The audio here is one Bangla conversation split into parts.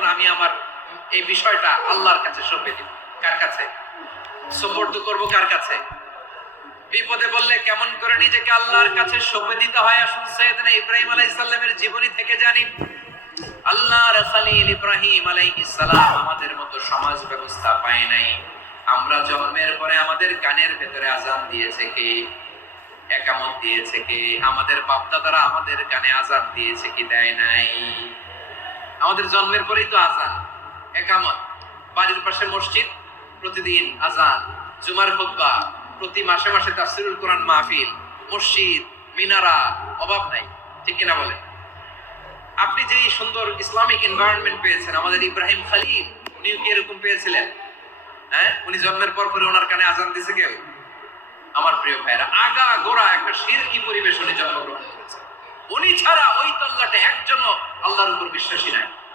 তখন আমি আমার এই বিষয়টা আল্লাহর কাছে সঁপে দিব কার কাছে? সোপর্দ করব কার কাছে? বিপদে বললে কেমন করে নিজেকে আল্লাহর কাছে সঁপে দিতে হয়? আসুন সৈয়দনা ইব্রাহিম আলাইহিস সালামের জীবনী থেকে জানি। আল্লাহর খালিল ইব্রাহিম আলাইহিস আমাদের মতো সমাজ ব্যবস্থা পায় নাই। আমরা জন্মের পরে আমাদের কানের ভেতরে আজান দিয়েছে কে? একামত দিয়েছে কে? আমাদের বাপদাদারা আমাদের কানে আজান দিয়েছে কি দেয় নাই? আমাদের জন্মের পরেই তো আজান একামত। বাড়ির পাশে মসজিদ, প্রতিদিন আজান জুমার খুতবা, প্রতি মাসে মাসে তাফসিরুল কোরআন মাহফিল, মসজিদ, মিনারা, অভাব নাই। ঠিক কিনা বলে আপনি যে সুন্দর ইসলামিক এনভায়রনমেন্ট পেয়েছেন, আমাদের ইব্রাহিম খালিল, উনিও কি এরকম পেয়েছিলেন? হ্যাঁ? উনি জন্মের পর পরে ওনার কানে আজান দিছে কেউ? আমার প্রিয় ভাইরা আগা গোড়া একটা শিরকি পরিবেশ উনি জন্মগ্রহণ করেছে উনি ছাড়া ওই তল্লাটে একজনও আল্লাহর উপর বিশ্বাসী নাই।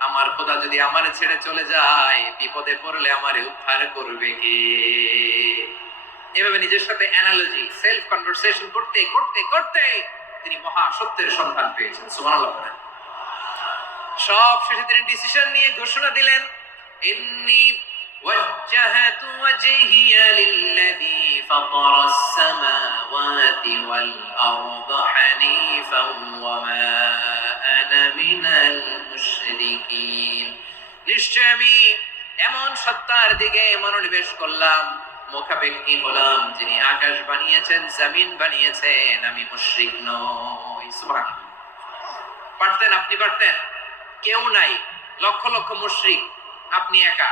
আমার খোদা যদি আমার ছেড়ে চলে যায়, বিপদে পড়লে আমার উদ্ধার করবে কি? এভাবে নিজের সাথে অ্যানালজি সেলফ কনভারসেশন করতে করতে করতে তিনি মহা সত্যের সন্ধান পেয়েছেন। সুবহানাল্লাহ সব শেষে তিনি ডিসিশন নিয়ে ঘোষণা দিলেন, ইন্নি وجهت وجهي للذي فطر السماوات والأرض حنيفا وما أنا من المشركين নিশ্চয় আমি এমন সত্তার দিকে মনোনিবেশ করলাম মুখাপেক্ষি হলাম যিনি আকাশ বানিয়েছেন জমিন বানিয়েছেন আমি মুশরিক নই সুবহানাল্লাহ পারতেন আপনি পারতেন কেউ নাই লক্ষ লক্ষ মুশরিক আপনি একা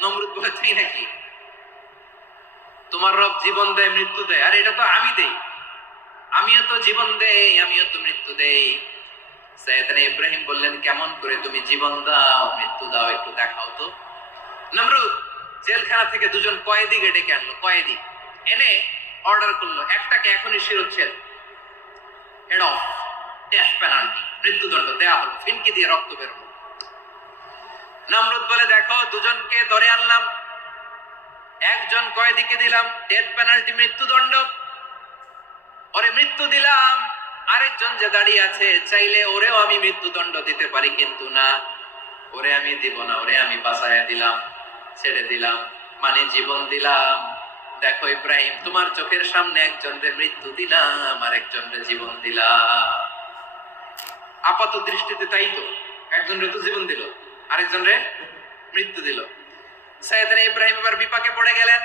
নমরুদ বলে তাই নাকি? তোমার রব জীবন দেয়, মৃত্যু দেয়। আর, এটা তো আমি দেই। আমিও তো জীবন দেই, আমিও তো মৃত্যু দেই। সৈয়দনা ইব্রাহিম বললেন, কেমন করে তুমি জীবন দাও, মৃত্যু দাও, একটু দেখাও তো। নমরুদ জেলখানা থেকে দুজন কয়েদি ডেকে আনলো? কয়েদি। এনে অর্ডার করল, একটাকে এখনই শিরোচ্ছেদ। হেড অফ ডেথ পেনাল্টি মৃত্যুদণ্ড দেয়া হলো, ফিনকি দিয়ে রক্ত বের হলো নমরুদ বলে, দেখো, দুজনকে ধরে আনলাম। একজন কয়েদিকে দিলাম? ডেথ পেনাল্টি মৃত্যুদণ্ড। ওরে মৃত্যু দিলাম। আরেকজন যে দাঁড়িয়ে আছে, চাইলে ওরেও আমি মৃত্যুদণ্ড দিতে পারি, কিন্তু না। ওরে আমি দিব না, ওরে আমি বাঁচাইয়া দিলাম, ছেড়ে দিলাম মানে জীবন দিলাম। দেখো, ইব্রাহিম, তোমার চোখের সামনে একজনরে মৃত্যু দিলাম আর একজনরে জীবন দিলাম। আপাত দৃষ্টিতে তাই তো। একজনরে তো জীবন দিল। আরেকজনরে মৃত্যু দিল সাইয়েদনা ইব্রাহিম এবার বিপাকে পড়ে গেলেন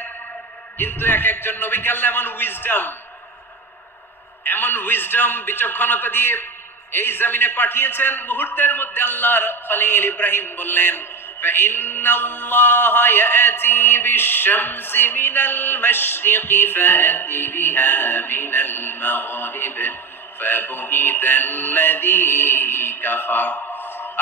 কিন্তু এক একজন নবীকে আল্লাহ এমন উইজডম এমন উইজডম বিচক্ষণতা দিয়ে এই জমিনে পাঠিয়েছেন মুহূর্তের মধ্যে আল্লাহর খলিল ইব্রাহিম বললেন فإن الله يأتي بالشمس من المشرق فأت بها من المغرب فبهت الذي كفر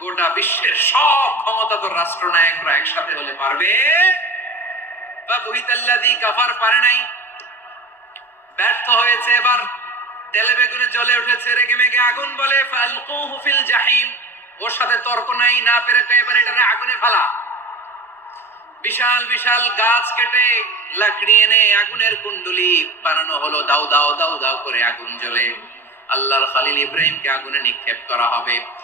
গোটা বিশ্বের সব ক্ষমতা ক্ষমতাধর রাষ্ট্রনায়করা একসাথে হলে পারবে। বা বহিতাল্লাদি কাফার পারে নাই। ব্যর্থ হয়েছে এবার। তেলে বেগুনে উঠেছে, রেগে মেগে আগুন বলে জাহিম। ওর সাথে তর্ক নাই, না পেরে এবার আগুনে ফেলা। বিশাল বিশাল গাছ কেটে লাকড়ি এনে আগুনের কুণ্ডলি বানানো হলো। দাও দাও দাও দাও করে আগুন জ্বলে। আল্লাহর খালিল ইব্রাহিমকে আগুনে নিক্ষেপ করা হবে।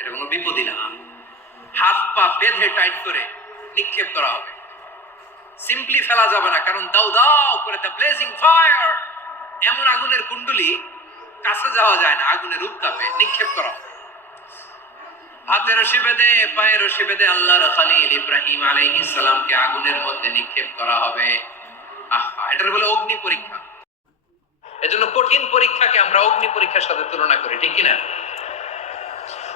এটা কোনো বিপদই না। হাত পা বেঁধে টাইট করে নিক্ষেপ করা হবে। সিম্পলি ফেলা যাবে না, কারণ দাও দাও করে দ্য ব্লেজিং ফায়ার এমন আগুনের কুণ্ডলি কাছে যাওয়া যায় না, আগুনের উত্তাপে নিক্ষেপ করা হবে। হাতে রশি বেঁধে, পায়ে রশি বেঁধে আল্লাহর খালিল ইব্রাহিম আলাইহিস সালামকে আগুনের মধ্যে নিক্ষেপ করা হবে। আহা, এটার বলে অগ্নি পরীক্ষা। এজন্য কঠিন পরীক্ষাকে আমরা অগ্নি পরীক্ষার সাথে তুলনা করি, ঠিক কি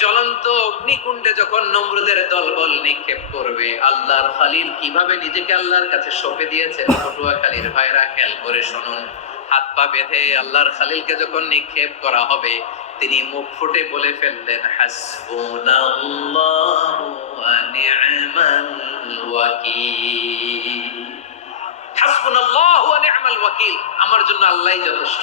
জ্বলন্ত অগ্নিকুণ্ডে যখন নমরুদের দলবল নিক্ষেপ করবে, আল্লাহর খালিল কীভাবে নিজেকে আল্লাহর কাছে সঁপে দিয়েছেন পটুয়া খালির ভাইরা খেয়াল করে শুনুন। হাত পা বেঁধে আল্লাহর খালিলকে যখন নিক্ষেপ করা হবে, তিনি মুখ ফুটে বলে ফেললেন আমার জন্য আল্লাহই যথেষ্ট।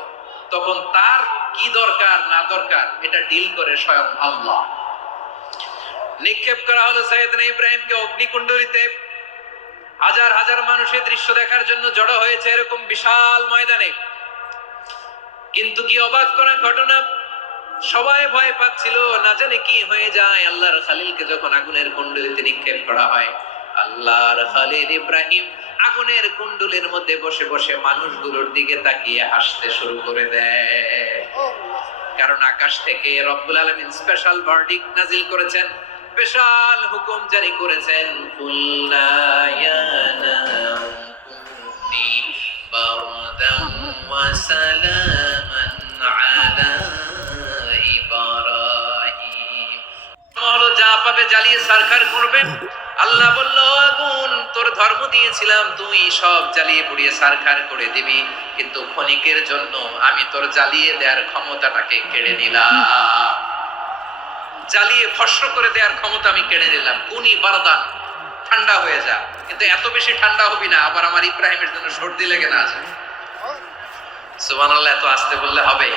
তখন তার কি দরকার, না দরকার, এটা ডিল করে স্বয়ং আল্লাহ। নিক্ষেপ করা হলো সৈয়দনা ইব্রাহিমকে অগ্নিকুণ্ডলিতে। হাজার হাজার মানুষের দৃশ্য দেখার জন্য জড়ো হয়েছে এরকম বিশাল ময়দানে। কিন্তু কি অবাক করা ঘটনা? সবাই ভয় পাচ্ছিল, না জানে কি হয়ে যায়। আল্লাহর খালিলকে যখন আগুনের কুণ্ডলিতে নিক্ষেপ করা হয়, আল্লাহর খালিল ইব্রাহিম আগুনের কুণ্ডলের মধ্যে বসে বসে মানুষগুলোর দিকে তাকিয়ে হাসতে শুরু করে দেয়। কারণ আকাশ থেকে রব্বুল আলমিন স্পেশাল ভার্ডিক নাজিল করেছেন। স্পেশাল হুকুম জারি করেছেন জ্বালিয়ে সরকার করবে। আল্লাহ বলল, আগুন, তোর ধর্ম দিয়েছিলাম, তুই সব জ্বালিয়ে পুড়িয়ে সারখার করে দিবি। কিন্তু ক্ষণিকের জন্য আমি তোর জ্বালিয়ে দেওয়ার ক্ষমতাটাকে কেড়ে নিলাম। জ্বালিয়ে ভস্ম করে দেওয়ার ক্ষমতা আমি কেড়ে নিলাম। কুনি বারদান, ঠান্ডা হয়ে যা। কিন্তু এত বেশি ঠান্ডা হবি না, আবার আমার ইব্রাহিমের জন্য সর্দি লেগে না যায়। সুবহানাল্লাহ, এত আসতে বললে হবে।